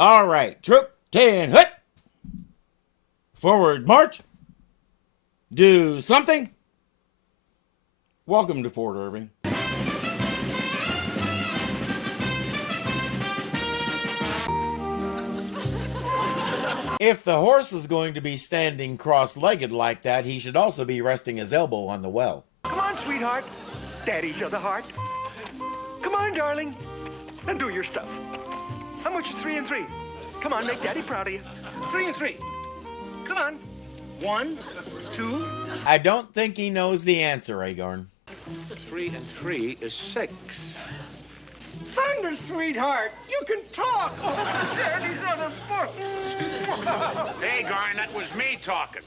All right, troop 10, hut! Forward march! Do something! Welcome to Fort Irving. If the horse is going to be standing cross-legged like that, he should also be resting his elbow on the well. Come on, sweetheart. Daddy's of the heart. Come on, darling. And do your stuff. How much is 3 and 3? Come on, make Daddy proud of you. 3 and 3. Come on. 1, 2. I don't think he knows the answer, Agarn. 3 and 3 is 6. Thunder, sweetheart. You can talk. Oh, Daddy's other foot. Agarn, that was me talking.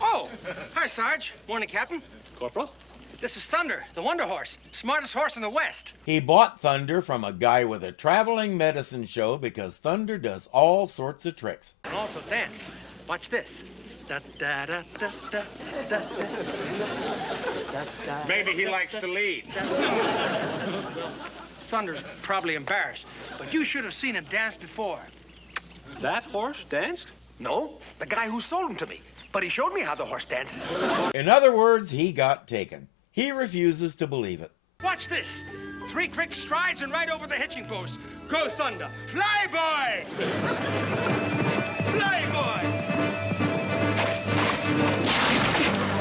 Oh, hi, Sarge. Morning, Captain. Corporal? This is Thunder, the Wonder Horse. Smartest horse in the West. He bought Thunder from a guy with a traveling medicine show because Thunder does all sorts of tricks. And also dance. Watch this. Da, da, da, da, da, da, da, da. Maybe he likes to lead. Thunder's probably embarrassed, but you should have seen him dance before. That horse danced? No, the guy who sold him to me. But he showed me how the horse dances. In other words, he got taken. He refuses to believe it. Watch this. 3 quick strides and right over the hitching post. Go, Thunder. Fly, boy! Fly,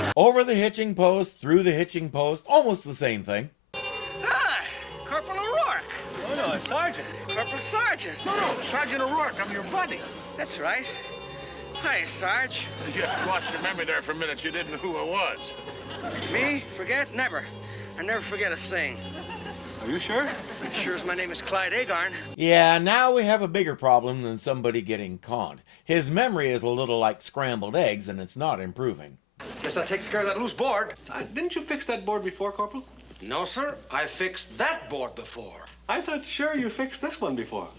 boy! Over the hitching post, through the hitching post, almost the same thing. Hi, Corporal O'Rourke. Oh, no, Sergeant. Corporal Sergeant. No, Sergeant O'Rourke, I'm your buddy. That's right. Hi, Sarge. You lost your memory there for a minute. You didn't know who I was. Me? Forget? Never. I never forget a thing. Are you sure? Sure as my name is Clyde Agarn. Yeah, now we have a bigger problem than somebody getting conned. His memory is a little like scrambled eggs, and it's not improving. Guess that takes care of that loose board. Didn't you fix that board before, Corporal? No, sir. I fixed that board before. I thought sure you fixed this one before.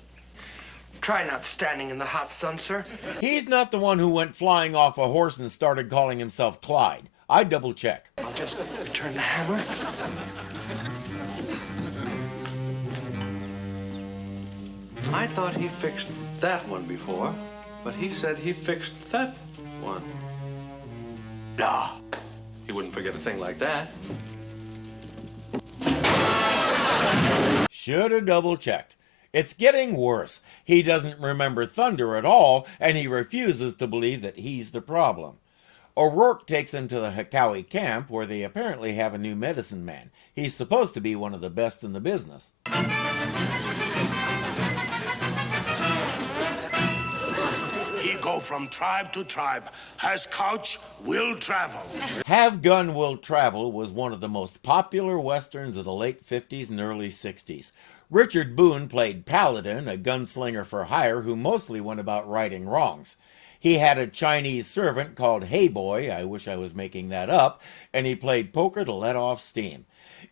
Try not standing in the hot sun, sir. He's not the one who went flying off a horse and started calling himself Clyde. I double check. I'll just return the hammer. I thought he fixed that one before, but he said he fixed that one. No. He wouldn't forget a thing like that. Should have double checked. It's getting worse. He doesn't remember Thunder at all, and he refuses to believe that he's the problem. O'Rourke takes him to the Hikawi camp, where they apparently have a new medicine man. He's supposed to be one of the best in the business. He go from tribe to tribe. Has couch, will travel. Have Gun Will Travel was one of the most popular westerns of the late 50s and early 60s. Richard Boone played Paladin, a gunslinger for hire who mostly went about righting wrongs. He had a Chinese servant called Hey Boy, I wish I was making that up, and he played poker to let off steam.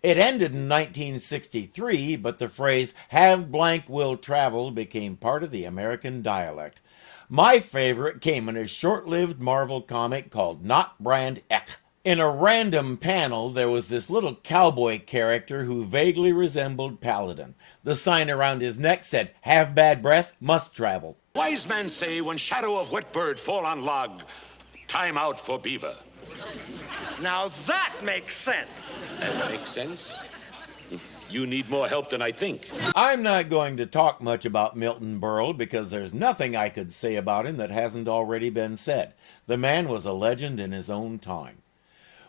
It ended in 1963, but the phrase, have blank will travel, became part of the American dialect. My favorite came in a short-lived Marvel comic called Not Brand Ek. In a random panel, there was this little cowboy character who vaguely resembled Paladin. The sign around his neck said, have bad breath, must travel. Wise men say when shadow of wet bird fall on log, time out for beaver. Now that makes sense. That makes sense. You need more help than I think. I'm not going to talk much about Milton Berle because there's nothing I could say about him that hasn't already been said. The man was a legend in his own time.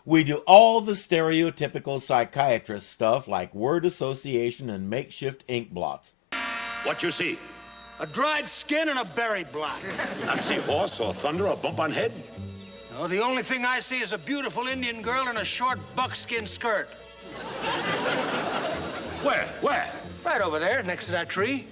We do all the stereotypical psychiatrist stuff like word association and makeshift ink blots. What you see? A dried skin and a berry blot. Not see horse or thunder or bump on head? No, the only thing I see is a beautiful Indian girl in a short buckskin skirt. Where? Where? Right over there, next to that tree.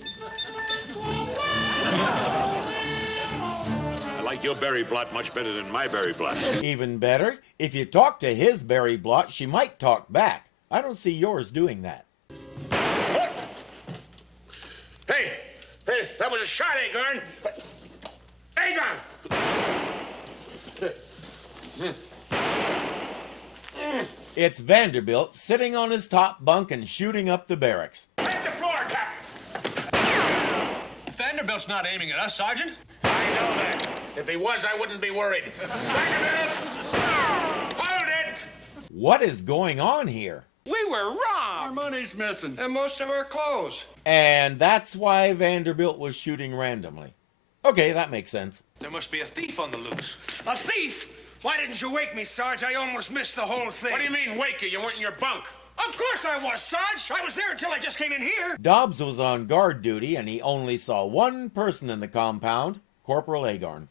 I like your berry blot much better than my berry blot. Even better, if you talk to his berry blot, she might talk back. I don't see yours doing that. What? Hey, that was a shot, Agarn. Agarn! It's Vanderbilt sitting on his top bunk and shooting up the barracks. Hit the floor, Captain! Vanderbilt's not aiming at us, Sergeant. I know that. If he was, I wouldn't be worried. Vanderbilt! Hold it! What is going on here? We were wrong. Our money's missing. And most of our clothes. And that's why Vanderbilt was shooting randomly. Okay, that makes sense. There must be a thief on the loose. A thief? Why didn't you wake me, Sarge? I almost missed the whole thing. What do you mean, wake you? You weren't in your bunk. Of course I was, Sarge. I was there until I just came in here. Dobbs was on guard duty, and he only saw one person in the compound, Corporal Agarn.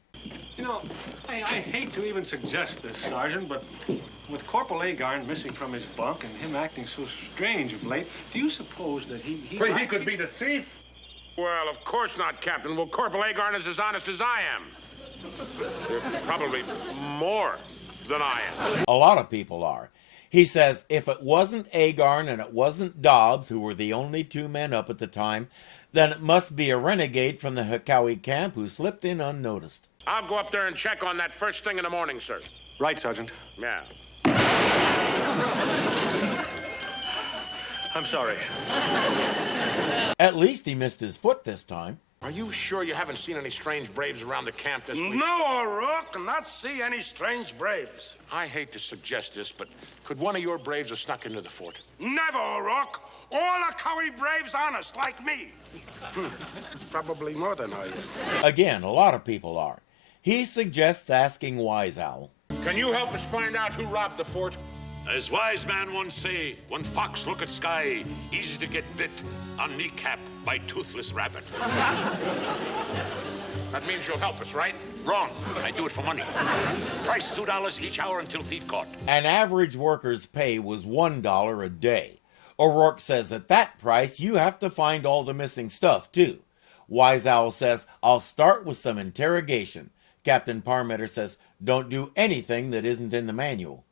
You know, I hate to even suggest this, Sergeant, but with Corporal Agarn missing from his bunk and him acting so strange of late, do you suppose that he Wait, he could be the thief? Well, of course not, Captain. Well, Corporal Agarn is as honest as I am. Probably more than I am. A lot of people are. He says if it wasn't Agarn and it wasn't Dobbs, who were the only two men up at the time, then it must be a renegade from the Hikawi camp who slipped in unnoticed. I'll go up there and check on that first thing in the morning, sir. Right, Sergeant. Yeah. I'm sorry. At least he missed his foot this time. Are you sure you haven't seen any strange braves around the camp this week? No, O'Rourke, not see any strange braves. I hate to suggest this, but could one of your braves have snuck into the fort? Never, O'Rourke. All the Cowie braves honest, like me. Probably more than I am. Again, a lot of people are. He suggests asking Wise Owl. Can you help us find out who robbed the fort? As wise man once say, when fox look at sky, easy to get bit on kneecap by toothless rabbit. That means you'll help us, right? Wrong. I do it for money. Price $2 each hour until thief caught. An average worker's pay was $1 a day. O'Rourke says at that price, you have to find all the missing stuff, too. Wise Owl says, I'll start with some interrogation. Captain Parmenter says, don't do anything that isn't in the manual.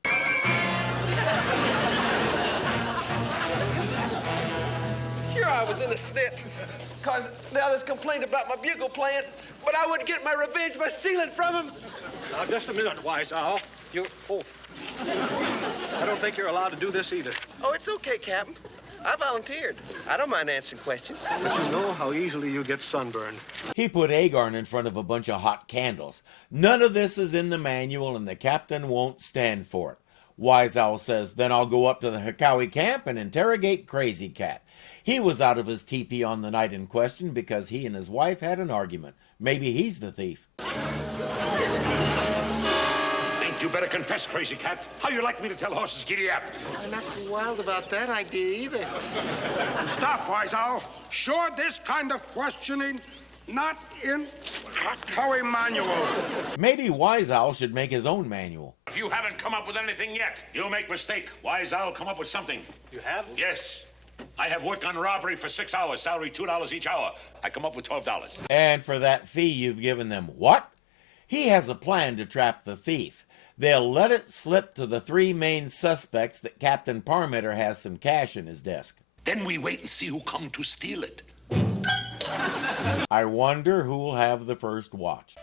Sure, I was in a snit. Because the others complained about my bugle playing, but I would get my revenge by stealing from them. Now, just a minute, Wise Owl. I don't think you're allowed to do this either. Oh, it's okay, Captain. I volunteered. I don't mind answering questions. But you know how easily you get sunburned. He put Agarn in front of a bunch of hot candles. None of this is in the manual, and the captain won't stand for it. Wise Owl says, then I'll go up to the Hikawi camp and interrogate Crazy Cat. He was out of his teepee on the night in question because he and his wife had an argument. Maybe he's the thief. Think you better confess, Crazy Cat. How you like me to tell horses giddy up? I'm not too wild about that idea either. Stop, Wise Owl. Sure, this kind of questioning, not in Cowie manual. Maybe Wise Owl should make his own manual. If you haven't come up with anything yet, you make mistake. Wise Owl come up with something. You have? Yes. I have worked on robbery for 6 hours, salary $2 each hour. I come up with $12. And for that fee, you've given them what? He has a plan to trap the thief. They'll let it slip to the three main suspects that Captain Parmenter has some cash in his desk. Then we wait and see who come to steal it. I wonder who'll have the first watch.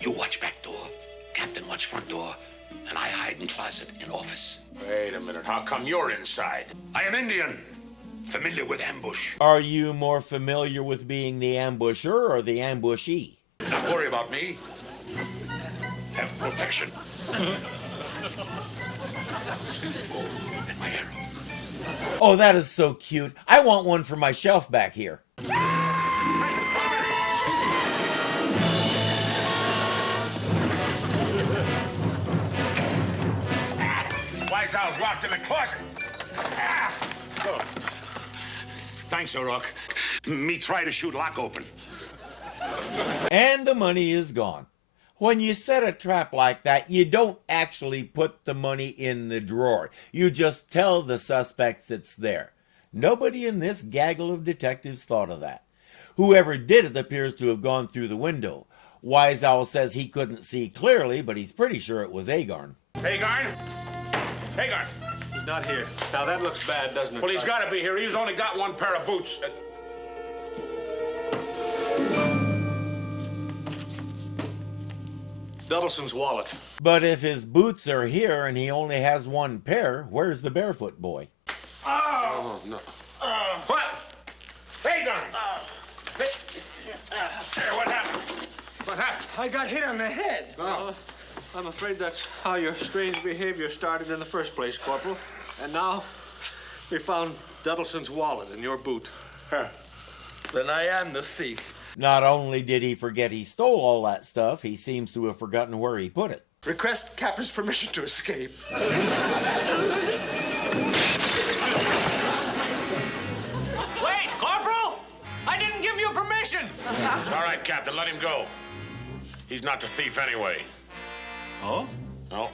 You watch back door, Captain watch front door, and I hide in closet in office. Wait a minute. How come you're inside? I am Indian, familiar with ambush. Are you more familiar with being the ambusher or the ambushee? Don't worry about me. Have protection. And my arrow. Oh, that is so cute. I want one for my shelf back here. Wise Owl's locked in the closet. Thanks, O'Rourke. Me try to shoot lock open. And the money is gone. When you set a trap like that, you don't actually put the money in the drawer. You just tell the suspects it's there. Nobody in this gaggle of detectives thought of that. Whoever did it appears to have gone through the window. Wise Owl says he couldn't see clearly, but he's pretty sure it was Agarn. Agarn? Agarn. He's not here. Now, that looks bad, doesn't it? Well, he's got to be here. He's only got one pair of boots. Doubleton's wallet. But if his boots are here and he only has one pair, where's the barefoot boy? Oh, no. What? Agarn! I got hit on the head. I'm afraid that's how your strange behavior started in the first place, Corporal. And now we found Duddleson's wallet in your boot. Then I am the thief. Not only did he forget he stole all that stuff, he seems to have forgotten where he put it. Request Captain's permission to escape. Wait, Corporal! I didn't give you permission! All right, Captain, let him go. He's not the thief anyway. Oh? No,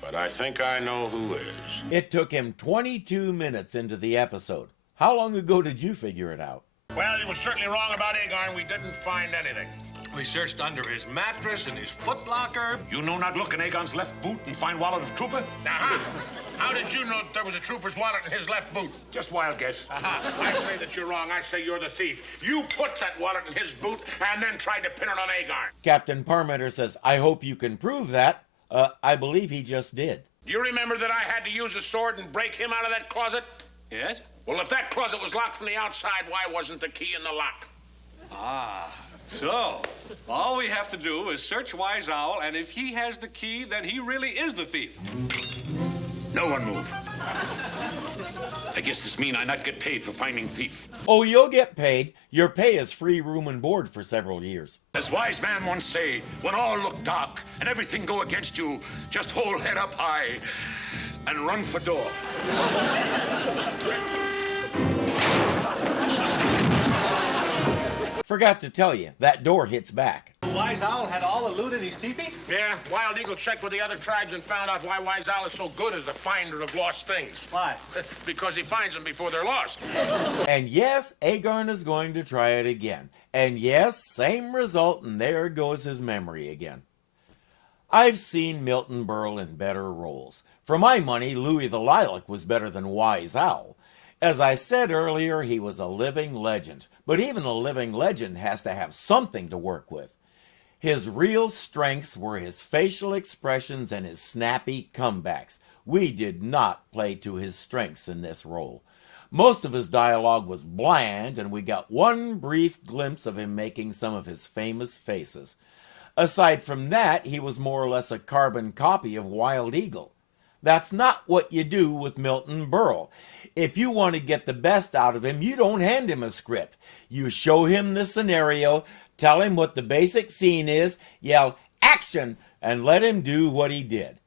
but I think I know who is. It took him 22 minutes into the episode. How long ago did you figure it out? Well, he was certainly wrong about Agarn. We didn't find anything. We searched under his mattress and his footlocker. You know not look in Agarn's left boot and find wallet of trooper? Aha! How did you know there was a trooper's wallet in his left boot? Just wild guess. Aha! I say that you're wrong. I say you're the thief. You put that wallet in his boot and then tried to pin it on Agarn. Captain Parmenter says, I hope you can prove that. I believe he just did. Do you remember that I had to use a sword and break him out of that closet? Yes? Well, if that closet was locked from the outside, why wasn't the key in the lock? So, all we have to do is search Wise Owl, and if he has the key, then he really is the thief. No one move. I guess this mean I not get paid for finding thief. Oh, you'll get paid. Your pay is free room and board for several years. As wise man once say, when all look dark and everything go against you, just hold head up high and run for door. Forgot to tell you, that door hits back. Wise Owl had all the loot in his teepee? Yeah, Wild Eagle checked with the other tribes and found out why Wise Owl is so good as a finder of lost things. Why? Because he finds them before they're lost. And yes, Agarn is going to try it again. And yes, same result, and there goes his memory again. I've seen Milton Berle in better roles. For my money, Louis the Lilac was better than Wise Owl. As I said earlier, he was a living legend. But even a living legend has to have something to work with. His real strengths were his facial expressions and his snappy comebacks. We did not play to his strengths in this role. Most of his dialogue was bland, and we got one brief glimpse of him making some of his famous faces. Aside from that, he was more or less a carbon copy of Wild Eagle. That's not what you do with Milton Berle. If you want to get the best out of him, you don't hand him a script. You show him the scenario, tell him what the basic scene is, yell, action, and let him do what he did.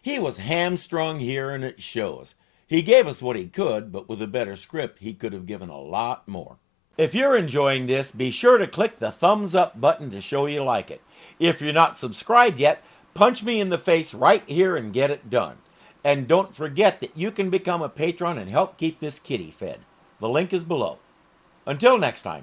He was hamstrung here, and it shows. He gave us what he could, but with a better script, he could have given a lot more. If you're enjoying this, be sure to click the thumbs up button to show you like it. If you're not subscribed yet, punch me in the face right here and get it done. And don't forget that you can become a patron and help keep this kitty fed. The link is below. Until next time.